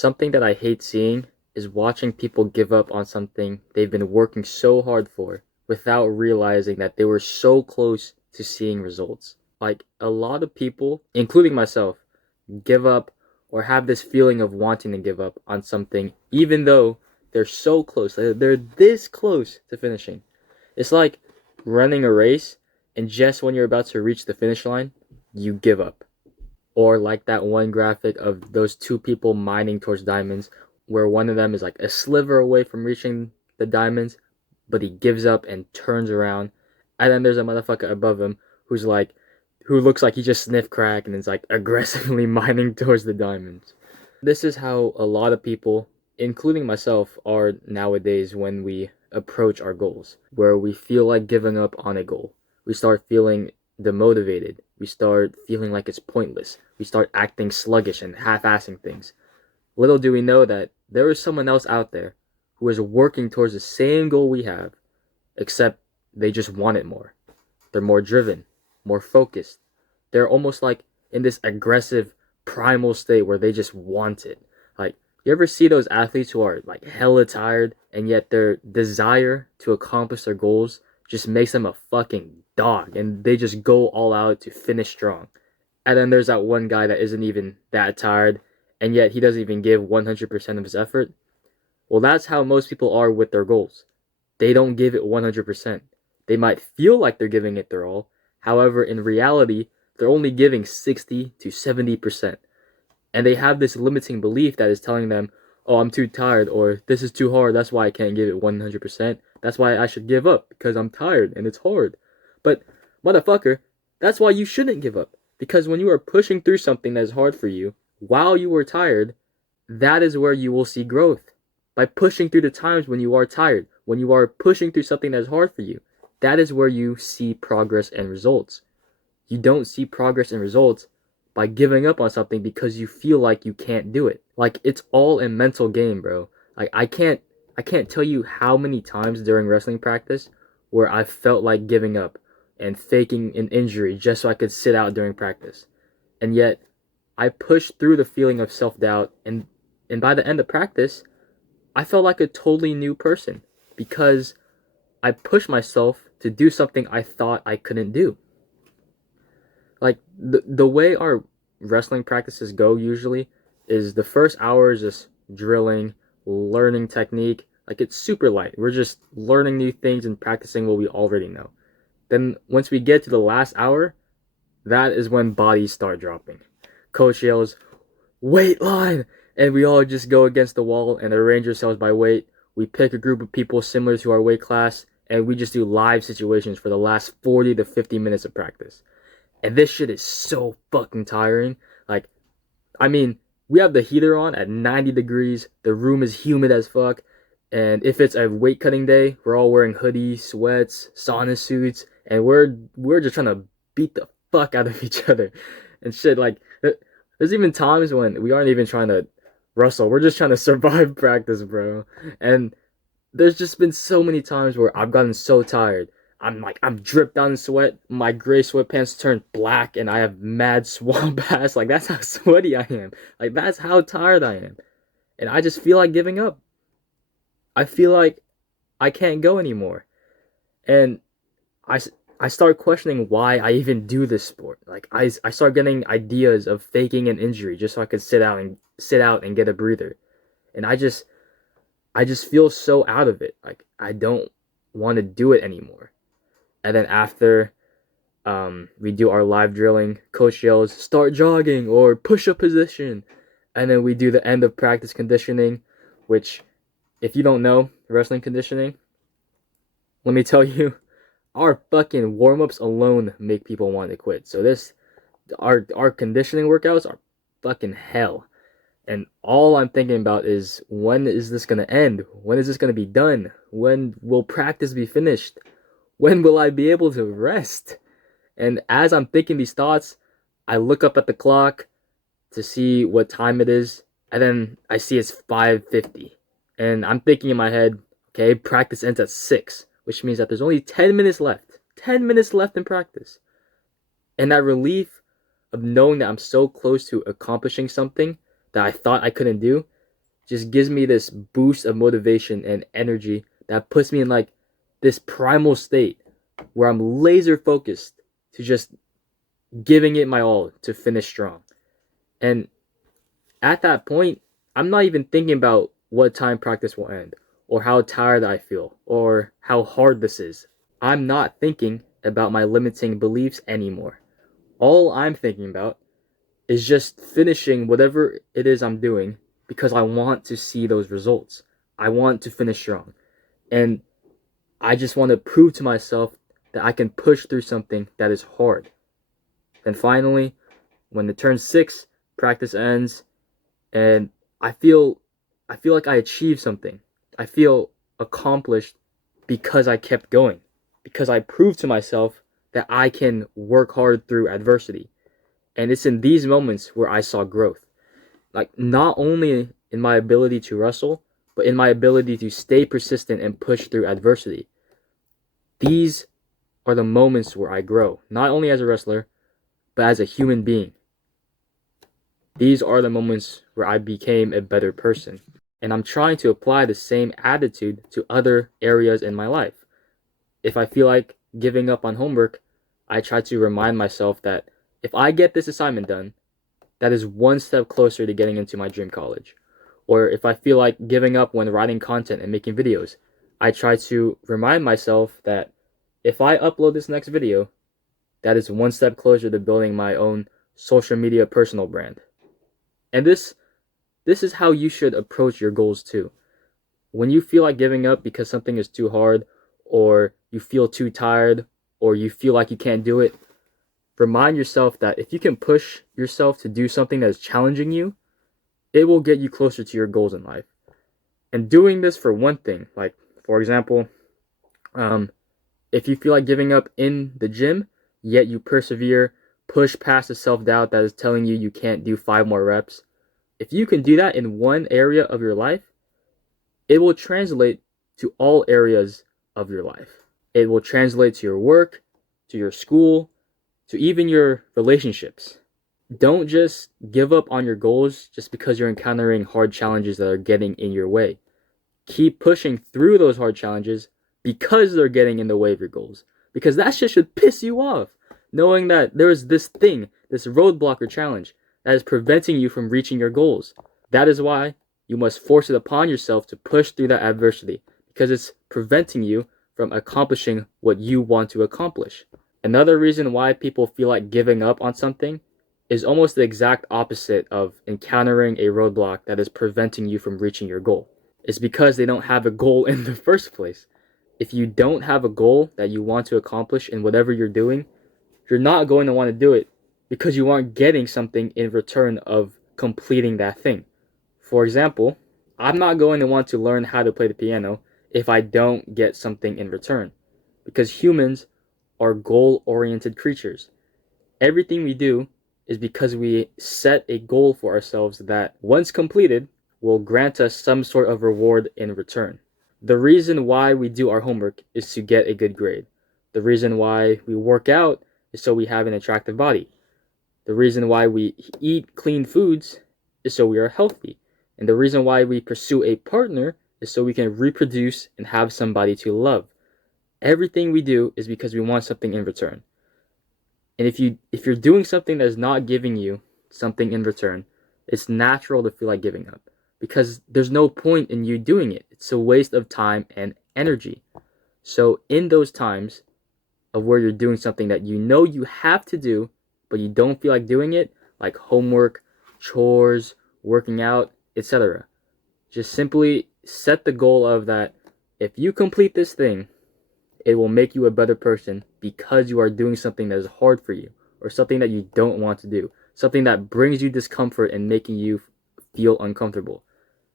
Something that I hate seeing is watching people give up on something they've been working so hard for without realizing that they were so close to seeing results. Like, a lot of people, including myself, give up or have this feeling of wanting to give up on something even though they're so close. They're this close to finishing. It's like running a race, and just when you're about to reach the finish line, you give up. Or like that one graphic of those two people mining towards diamonds, where one of them is like a sliver away from reaching the diamonds, but he gives up and turns around. And then there's a motherfucker above him who looks like he just sniffed crack and is like aggressively mining towards the diamonds. This is how a lot of people, including myself, are nowadays when we approach our goals, where we feel like giving up on a goal. We start feeling demotivated. We start feeling like it's pointless. We start acting sluggish and half-assing things. Little do we know that there is someone else out there who is working towards the same goal we have, except they just want it more. They're more driven, more focused. They're almost like in this aggressive primal state where they just want it. Like, you ever see those athletes who are like hella tired and yet their desire to accomplish their goals just makes them a fucking dog and they just go all out to finish strong. And then there's that one guy that isn't even that tired and yet he doesn't even give 100% of his effort. Well, that's how most people are with their goals. They don't give it 100%. They might feel like they're giving it their all. However, in reality, they're only giving 60 to 70%. And they have this limiting belief that is telling them, oh, I'm too tired, or this is too hard, that's why I can't give it 100%. That's why I should give up, because I'm tired and it's hard. But, motherfucker, that's why you shouldn't give up. Because when you are pushing through something that is hard for you, while you are tired, that is where you will see growth. By pushing through the times when you are tired, when you are pushing through something that is hard for you, that is where you see progress and results. You don't see progress and results by giving up on something because you feel like you can't do it. Like, it's all a mental game, bro. Like, I can't tell you how many times during wrestling practice where I felt like giving up and faking an injury just so I could sit out during practice. And yet I pushed through the feeling of self-doubt, and by the end of practice, I felt like a totally new person because I pushed myself to do something I thought I couldn't do. Like, the way our wrestling practices go usually is the first hour is just drilling, learning technique. Like, it's super light. We're just learning new things and practicing what we already know. Then once we get to the last hour, that is when bodies start dropping. Coach yells, weight line! And we all just go against the wall and arrange ourselves by weight. We pick a group of people similar to our weight class, and we just do live situations for the last 40 to 50 minutes of practice. And this shit is so fucking tiring. Like, I mean, we have the heater on at 90 degrees. The room is humid as fuck. And if it's a weight cutting day, we're all wearing hoodies, sweats, sauna suits, and we're just trying to beat the fuck out of each other and shit. Like, there's even times when we aren't even trying to wrestle. We're just trying to survive practice, bro. And there's just been so many times where I've gotten so tired. I'm dripped down in sweat. My gray sweatpants turned black, and I have mad swamp ass. Like, that's how sweaty I am. Like, that's how tired I am. And I just feel like giving up. I feel like I can't go anymore. And I, I start questioning why I even do this sport. Like, I start getting ideas of faking an injury just so I could sit out and get a breather. And I just feel so out of it. Like, I don't want to do it anymore. And then after we do our live drilling, coach yells, start jogging or push up position. And then we do the end of practice conditioning, which, if you don't know wrestling conditioning, let me tell you, our fucking warm-ups alone make people want to quit. So our conditioning workouts are fucking hell. And all I'm thinking about is, when is this going to end? When is this going to be done? When will practice be finished? When will I be able to rest? And as I'm thinking these thoughts, I look up at the clock to see what time it is, and then I see it's 5:50. And I'm thinking in my head, okay, practice ends at 6, which means that there's only 10 minutes left. 10 minutes left in practice. And that relief of knowing that I'm so close to accomplishing something that I thought I couldn't do, just gives me this boost of motivation and energy that puts me in like this primal state where I'm laser focused to just giving it my all to finish strong. And at that point, I'm not even thinking about what time practice will end, or how tired I feel, or how hard this is. I'm not thinking about my limiting beliefs anymore. All I'm thinking about is just finishing whatever it is I'm doing because I want to see those results. I want to finish strong. And I just want to prove to myself that I can push through something that is hard. And finally, when it turns 6, practice ends, and I feel like I achieved something. I feel accomplished because I kept going. Because I proved to myself that I can work hard through adversity. And it's in these moments where I saw growth. Like, not only in my ability to wrestle, but in my ability to stay persistent and push through adversity. These are the moments where I grow, not only as a wrestler, but as a human being. These are the moments where I became a better person. And I'm trying to apply the same attitude to other areas in my life. If I feel like giving up on homework, I try to remind myself that if I get this assignment done, that is one step closer to getting into my dream college. Or if I feel like giving up when writing content and making videos, I try to remind myself that if I upload this next video, that is one step closer to building my own social media personal brand. And this is how you should approach your goals too. When you feel like giving up because something is too hard, or you feel too tired, or you feel like you can't do it, remind yourself that if you can push yourself to do something that is challenging you, it will get you closer to your goals in life. And doing this for one thing, like for example, if you feel like giving up in the gym, yet you persevere, push past the self-doubt that is telling you you can't do 5 more reps, if you can do that in one area of your life, it will translate to all areas of your life. It will translate to your work, to your school, to even your relationships. Don't just give up on your goals just because you're encountering hard challenges that are getting in your way. Keep pushing through those hard challenges because they're getting in the way of your goals. Because that shit should piss you off, knowing that there's this thing, this roadblock or challenge that is preventing you from reaching your goals. That is why you must force it upon yourself to push through that adversity, because it's preventing you from accomplishing what you want to accomplish. Another reason why people feel like giving up on something is almost the exact opposite of encountering a roadblock that is preventing you from reaching your goal. It's because they don't have a goal in the first place. If you don't have a goal that you want to accomplish in whatever you're doing, you're not going to want to do it because you aren't getting something in return of completing that thing. For example, I'm not going to want to learn how to play the piano if I don't get something in return, because humans are goal-oriented creatures. Everything we do is because we set a goal for ourselves that, once completed, will grant us some sort of reward in return. The reason why we do our homework is to get a good grade. The reason why we work out is so we have an attractive body. The reason why we eat clean foods is so we are healthy. And the reason why we pursue a partner is so we can reproduce and have somebody to love. Everything we do is because we want something in return. And if you're doing something that is not giving you something in return, it's natural to feel like giving up, because there's no point in you doing it. It's a waste of time and energy. So in those times of where you're doing something that you know you have to do, but you don't feel like doing it, like homework, chores, working out, etc., just simply set the goal of that if you complete this thing, it will make you a better person because you are doing something that is hard for you, or something that you don't want to do, something that brings you discomfort and making you feel uncomfortable.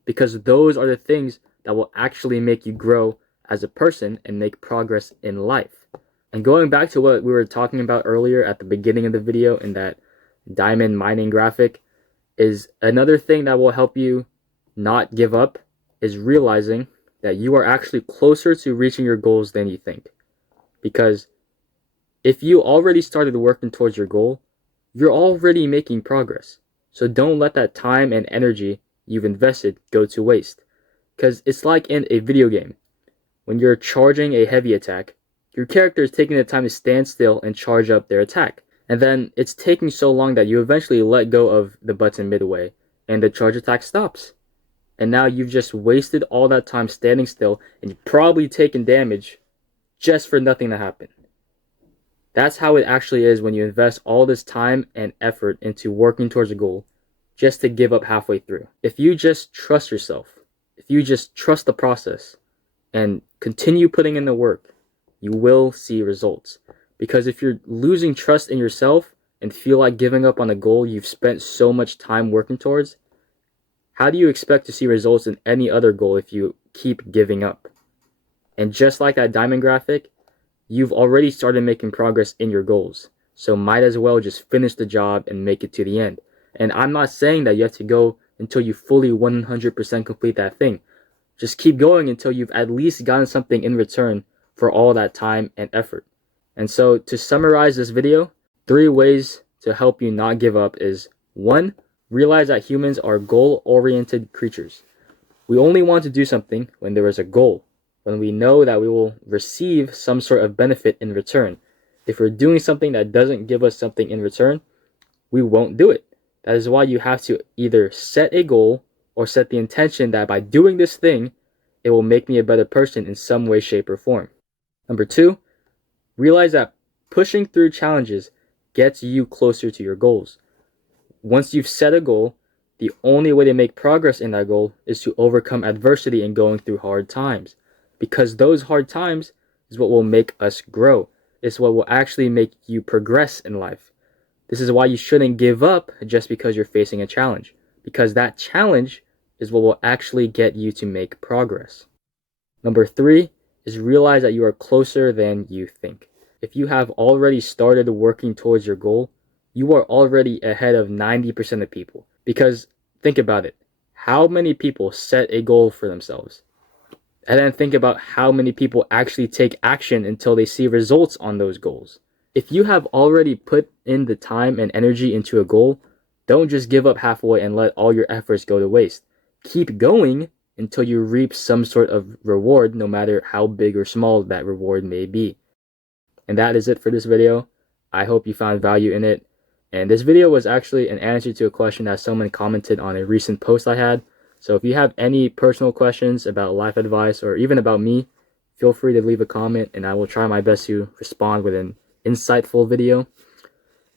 Because those are the things that will actually make you grow as a person and make progress in life. And going back to what we were talking about earlier at the beginning of the video in that diamond mining graphic, is another thing that will help you not give up is realizing that you are actually closer to reaching your goals than you think. Because if you already started working towards your goal, you're already making progress. So don't let that time and energy you've invested go to waste. Because it's like in a video game. When you're charging a heavy attack, your character is taking the time to stand still and charge up their attack. And then it's taking so long that you eventually let go of the button midway, and the charge attack stops. And now you've just wasted all that time standing still, and you've probably taken damage just for nothing to happen. That's how it actually is when you invest all this time and effort into working towards a goal just to give up halfway through. If you just trust yourself, if you just trust the process and continue putting in the work, you will see results. Because if you're losing trust in yourself and feel like giving up on a goal you've spent so much time working towards, how do you expect to see results in any other goal if you keep giving up? And just like that diamond graphic, you've already started making progress in your goals. So might as well just finish the job and make it to the end. And I'm not saying that you have to go until you fully 100% complete that thing. Just keep going until you've at least gotten something in return for all that time and effort. And so to summarize this video, 3 ways to help you not give up is 1. Realize that humans are goal-oriented creatures. We only want to do something when there is a goal, when we know that we will receive some sort of benefit in return. If we're doing something that doesn't give us something in return, we won't do it. That is why you have to either set a goal or set the intention that by doing this thing, it will make me a better person in some way, shape, or form. Number 2, realize that pushing through challenges gets you closer to your goals. Once you've set a goal, the only way to make progress in that goal is to overcome adversity and going through hard times. Because those hard times is what will make us grow. It's what will actually make you progress in life. This is why you shouldn't give up just because you're facing a challenge. Because that challenge is what will actually get you to make progress. Number 3 is realize that you are closer than you think. If you have already started working towards your goal, you are already ahead of 90% of people. Because think about it. How many people set a goal for themselves? And then think about how many people actually take action until they see results on those goals. If you have already put in the time and energy into a goal, don't just give up halfway and let all your efforts go to waste. Keep going until you reap some sort of reward, no matter how big or small that reward may be. And that is it for this video. I hope you found value in it. And this video was actually an answer to a question that someone commented on a recent post I had. So if you have any personal questions about life advice or even about me, feel free to leave a comment and I will try my best to respond with an insightful video.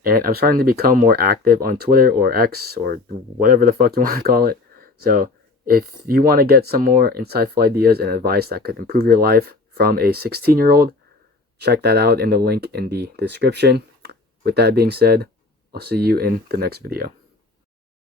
And I'm trying to become more active on Twitter or X or whatever the fuck you want to call it. So if you want to get some more insightful ideas and advice that could improve your life from a 16-year-old, check that out in the link in the description. With that being said, I'll see you in the next video.